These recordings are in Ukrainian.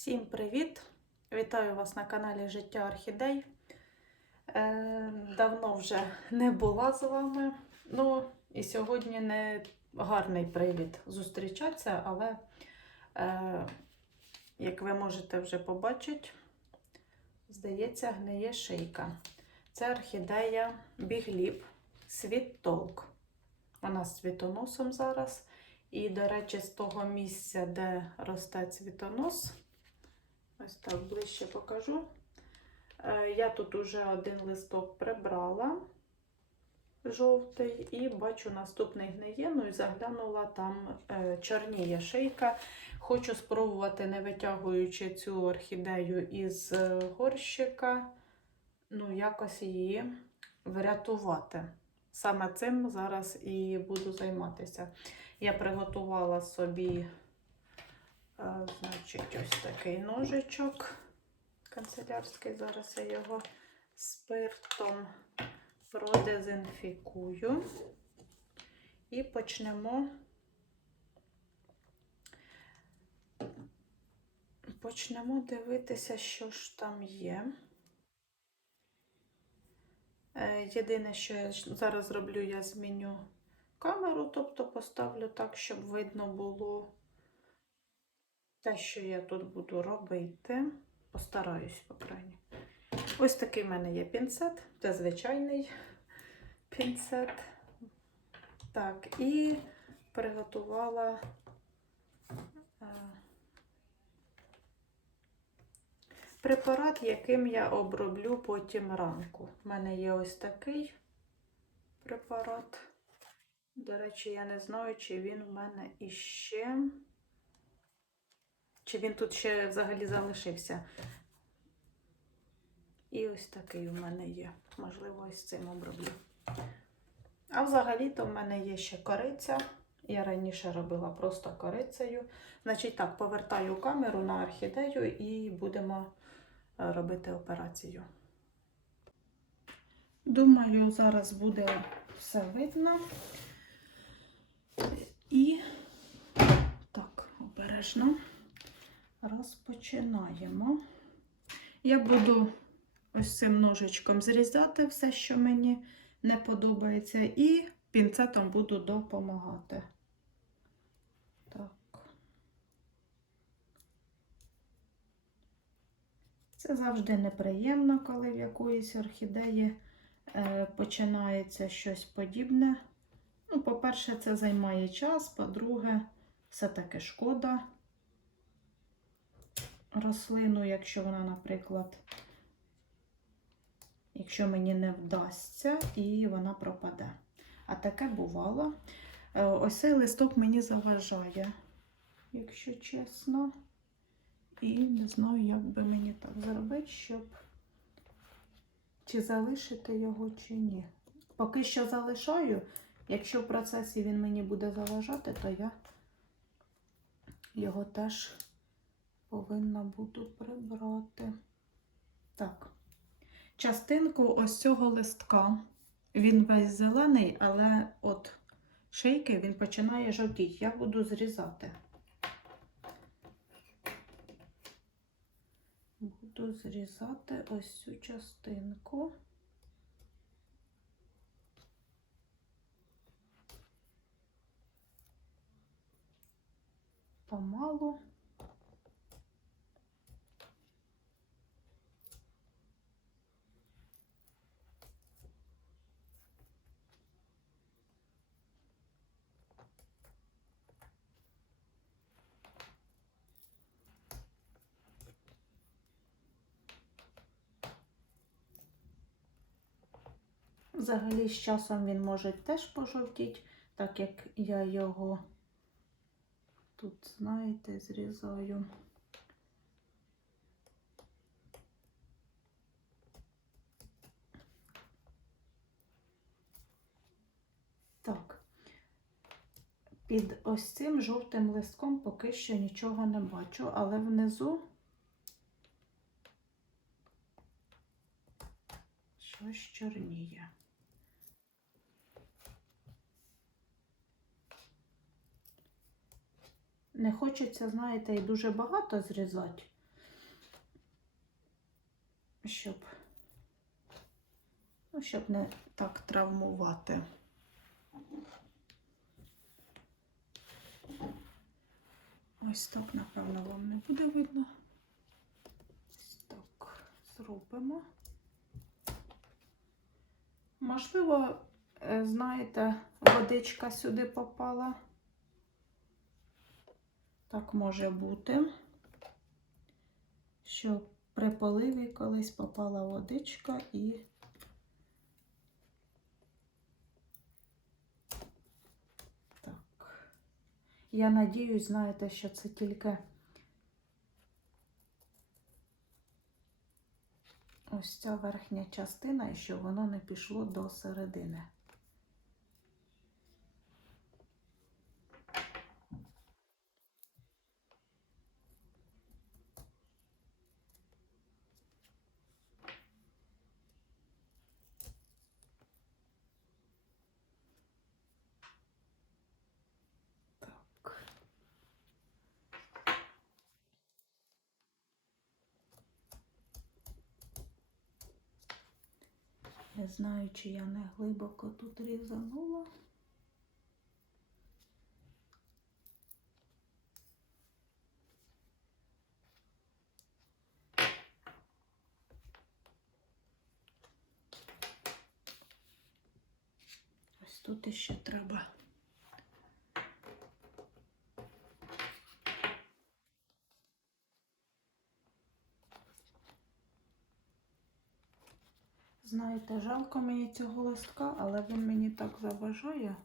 Всім привіт! Вітаю вас на каналі Життя Орхідей. Е, давно вже не була з вами. Ну, і сьогодні не гарний привід зустрічатися, але, е, як ви можете вже побачити, здається, гниє шийка. Це орхідея Бігліп Світ Толк. Вона з цвітоносом зараз. І, до речі, з того місця, де росте цвітонос, ось так ближче покажу. Е, Я тут уже один листок прибрала жовтий, і бачу наступний гниє, ну і заглянула там е, чорніє шийка. Хочу спробувати, не витягуючи цю орхідею із е, горщика, ну, якось її врятувати. Саме цим зараз і буду займатися. Я приготувала собі, значить, ось такий ножичок канцелярський. Зараз я його спиртом продезінфікую. І почнемо. Почнемо дивитися, що ж там є. Е, Єдине, що я зараз зроблю, я зміню камеру, тобто поставлю так, щоб видно було те, що я тут буду робити. Постараюсь, по крайній. Ось такий в мене є пінцет, це звичайний пінцет. Так, і приготувала е, препарат, яким я оброблю потім ранку. У мене є ось такий препарат. До речі, я не знаю, чи він в мене іще. Чи він тут ще взагалі залишився. І ось такий у мене є. Можливо, ось цим оброблю. А взагалі-то в мене є ще кориця. Я раніше робила просто корицею. Значить, так, повертаю камеру на орхідею і будемо е, робити операцію. Думаю, зараз буде все видно. І так, обережно розпочинаємо. Я буду ось цим ножичком зрізати все, що мені не подобається, і пінцетом буду допомагати. Так. Це завжди неприємно, коли в якоїсь орхідеї е, починається щось подібне. Ну, по-перше, це займає час, по-друге, все-таки шкода рослину, якщо вона, наприклад, якщо мені не вдасться, і вона пропаде. А таке бувало. Е, Ось цей листок мені заважає, якщо чесно. І не знаю, як би мені так зробити, щоб чи залишити його, чи ні. Поки що залишаю. Якщо в процесі він мені буде заважати, то я його теж повинна буду прибрати. Так, частинку ось цього листка, він весь зелений, але от шийки він починає жовтіти. Я буду зрізати. Буду зрізати ось цю частинку. Помалу. Взагалі, з часом він може теж пожовтіти, так як я його тут, знаєте, зрізаю. Так, під ось цим жовтим листком поки що нічого не бачу, але внизу щось чорніє. Не хочеться, знаєте, і дуже багато зрізати, щоб, ну, щоб не так травмувати. Ось так, напевно, вам не буде видно. Ось так зробимо. Можливо, е, знаєте, водичка сюди попала. Так може бути, що при поливі колись попала водичка і так. Я надіюсь, знаєте, що це тільки ось ця верхня частина і що воно не пішло до середини. Так. Не знаю, чи я не глибоко тут різанула. Ось тут іще треба. Знаєте, жалко мені цього листка, але він мені так заважає.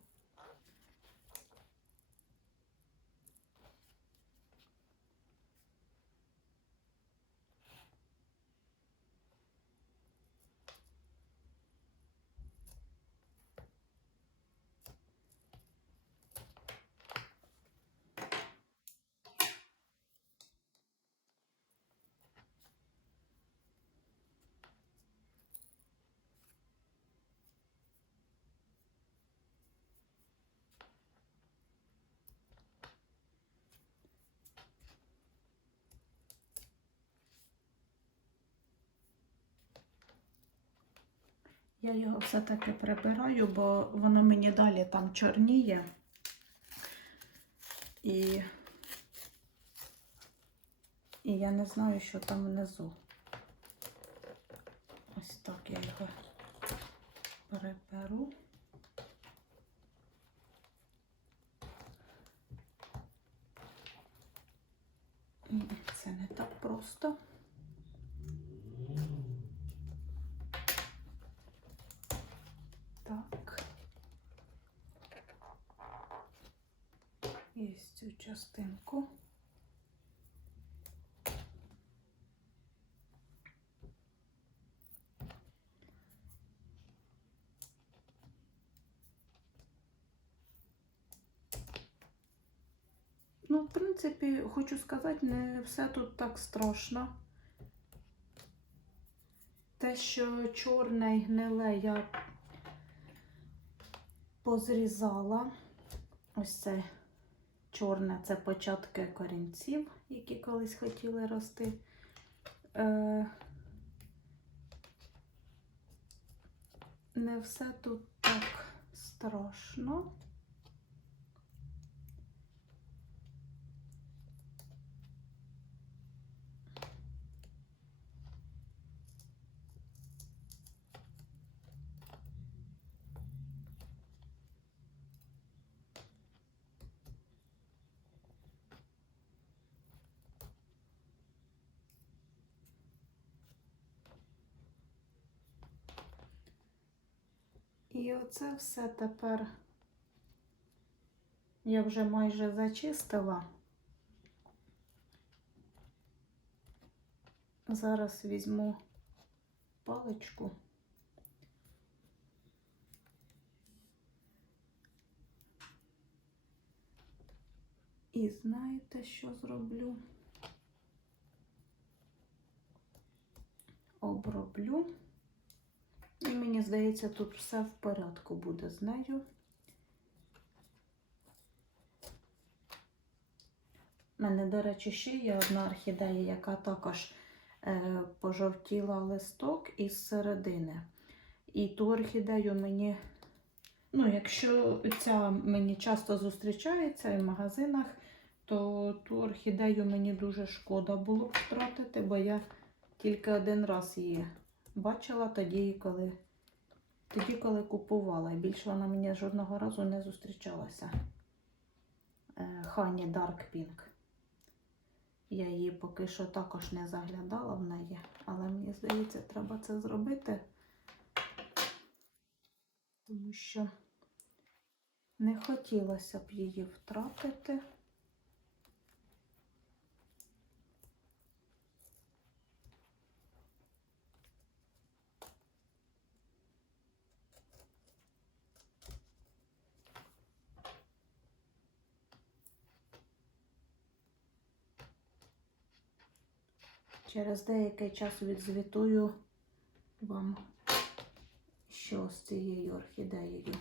Я його все-таки прибираю, бо воно мені далі там чорніє. І, і я не знаю, що там внизу. Ось так я його переберу. І це не так просто. Так. І ось цю частинку. Ну, в принципі, хочу сказати, не все тут так страшно. Те, що чорне й гниле, я позрізала. Ось це чорне це початки корінців, які колись хотіли рости. Е, не все тут так страшно. І оце все тепер я вже майже зачистила. Зараз візьму паличку. І знаєте, що зроблю? Оброблю. І мені здається, тут все в порядку буде з нею. У мене, до речі, ще є одна орхідея, яка також е, пожовтіла листок із середини. І ту орхідею мені, ну, якщо ця мені часто зустрічається і в магазинах, то ту орхідею мені дуже шкода було б втратити, бо я тільки один раз її бачила тоді, коли, тоді, коли купувала. І більше вона мені жодного разу не зустрічалася. Е, Хані Dark Pink. Я її поки що також не заглядала в неї, але мені здається, треба це зробити, тому що не хотілося б її втратити. Через деякий час відзвітую вам, що з цією орхідеєю.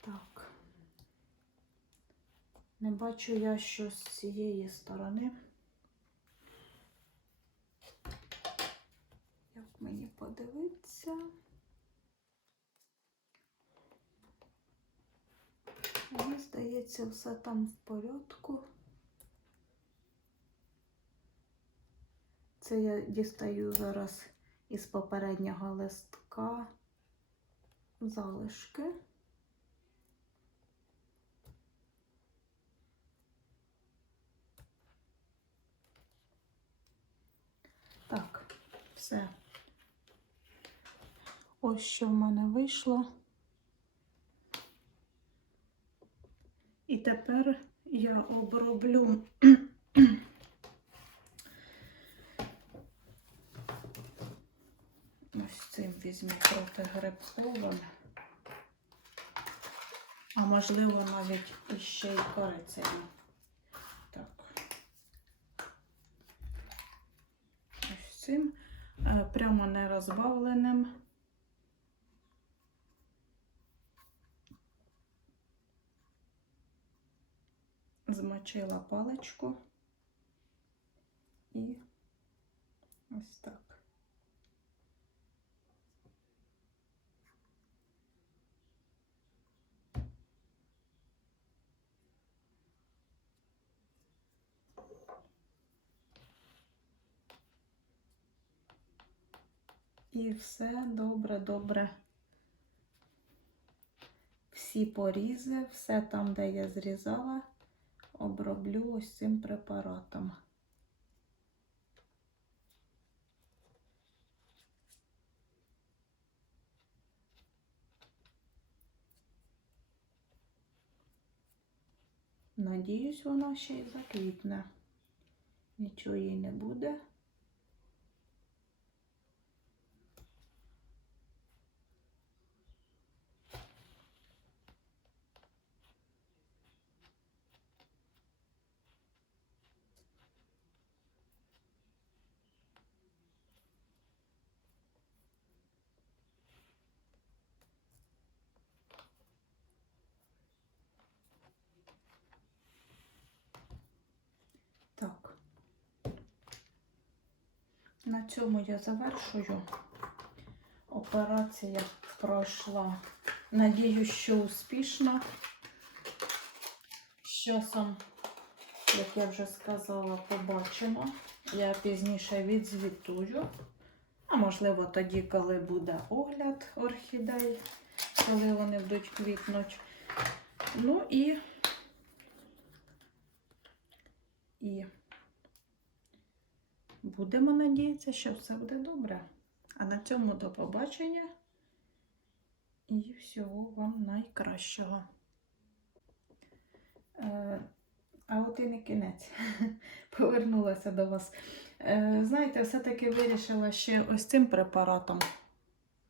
Так. Не бачу я, що з цієї сторони. Як мені подивитися? Мені здається, все там в порядку. Це я дістаю зараз із попереднього листка залишки. Так, все. Ось що в мене вийшло. І тепер я оброблю ось цим візьму протигрибковим, а можливо навіть іще й корицею. Так. Ось цим е, прямо не розбавленим. Змочила паличку і ось так. І все добре-добре. Всі порізи, все там, де я зрізала оброблю ось цим препаратом. Надіюсь, вона ще й заквітне. Нічого їй не буде. Так. На цьому я завершую. Операція пройшла. Надіюсь, що успішно. З часом, як я вже сказала, побачимо. Я пізніше відзвітую. А можливо, тоді, коли буде огляд орхідей, коли вони будуть квітнуть. Ну і і будемо надіятися, що все буде добре. А на цьому до побачення і всього вам найкращого. Е, а от і не кінець. Повернулася до вас. Е, знаєте, все-таки вирішила ще ось цим препаратом.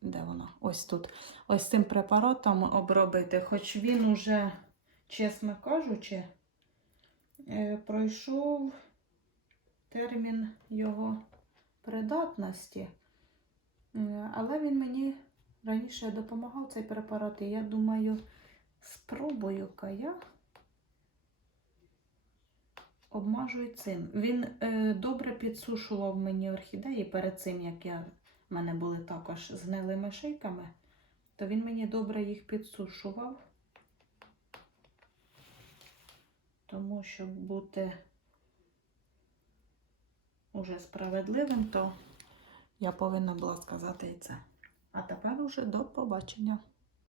Де вона? Ось тут. Ось цим препаратом обробити, хоч він уже, чесно кажучи, е, пройшов термін його придатності, Е, але він мені раніше допомагав цей препарат, і я думаю, спробую-ка я обмажую цим. Він е, добре підсушував мені орхідеї перед цим, як я, в мене були також з гнилими шийками, то він мені добре їх підсушував. Тому, щоб бути уже справедливим, то я повинна була сказати і це. А тепер уже до побачення.